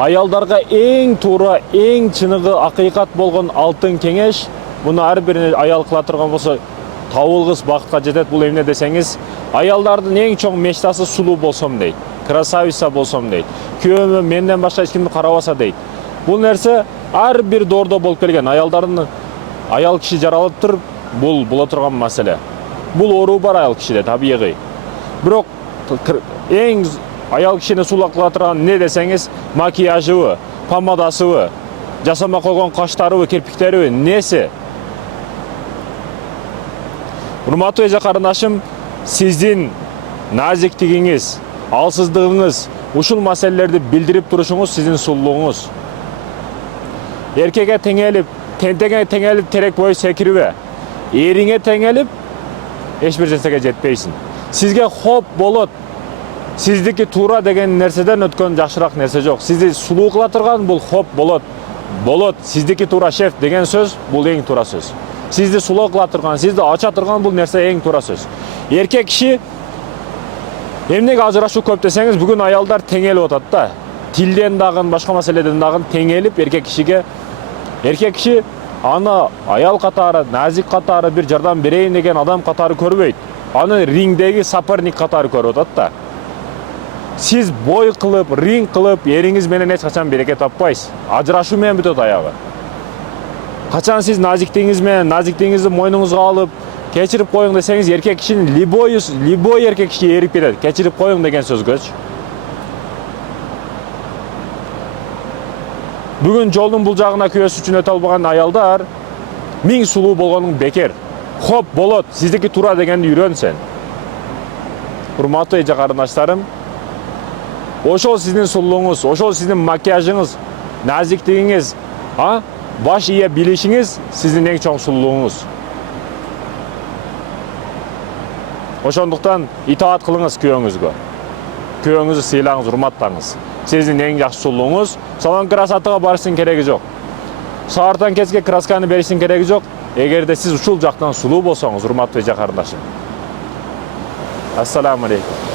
Аялдарга эң туура, эң чыныгы акыйкат болгон алтын кеңеш, муну ар бирине аял кыла турган болсо, табылгыс бакытка жетет. Бул эмне десеңиз, аялдардын эң чоң мечтасы сулуу болсом дейт, красавица болсом дейт, күйөөмө менден башка эч кимди карабаса дейт. Бул нерсе ар бир доордо болуп келген. Аялдардын аял киши жаралып туруп, бул боло турган маселе. Бул оору бар аял кишиде табигый. Бирок эң аял кишини сулуу кыла турган эмне десеңиз, макияжыбы, помадасыбы, жасама койгон каштарыбы, кирпиктериби, неси? Урматтуу эже карындашым, сиздин назиктигиңиз, алсыздыгыңыз, ушул маселелерди билдирип турушуңуз сиздин сулуулугуңуз. Эркекке теңелип, тентеге теңелип терек бою секирбе. Эриңе теңелип, эч бир нерсеге жетпейсиң. Сизге хоп болот. Сиздики туура деген нерседен өткөн жакшыраак нерсе жок. Сизди сулуу кыла турган бул хоп болот. Болот. Сиздики туура шеф деген сөз бул эң туура сөз. Сизди сулуу кыла турган, сизди ача турган бул нерсе эң туура сөз. Эркек киши эмнеге ажырашуу көп десеңиз, бүгүн аялдар теңелип атат да. Тилден дагы, башка маселеден дагы теңелип эркек киши аны аял катары, назик катары, бир жардам берейин деген адам катары көрбөйт. Аны рингдеги соперник катары көрүп атат да. Сиз бой кылып, ринг кылып, эриңиз менен эч качан береке таппайсыз. Ажырашуу менен бүтөт аягы. Качан сиз назиктигиңиз менен, назиктигиңизди мойнуңузга алып, кечирип коюң десеңиз, эркек кишинин любой эркек киши эрип кетет. Кечирип коюң деген сөзгөчү. Бүгүн жолдун бул жагына күйөөсү үчүн өтө албаган аялдар, миң сулуу болгонуң бекер. Хоп болот, сиздики туура дегенди үйрөн сен. Урматтуу эже карындаштарым, ошол сиздин сулуулугуңуз, ошол сиздин макияжыңыз, назиктигиңиз, баш ие билишиңиз сиздин эң чоң сулуулугуңуз. Ошондуктан итаат кылыңыз күйөөңүзгө. Күйөөңүздү сыйлаңыз, урматтаңыз. Сиздин эң жакшы сулуулугуңуз. Салон красотага барыштын кереги жок. Саартан кечке красканы бериштин кереги жок. Эгерде сиз ушул жактан сулуу болсоңуз, урматтуу эже карындашым. Ассаламу алейкум.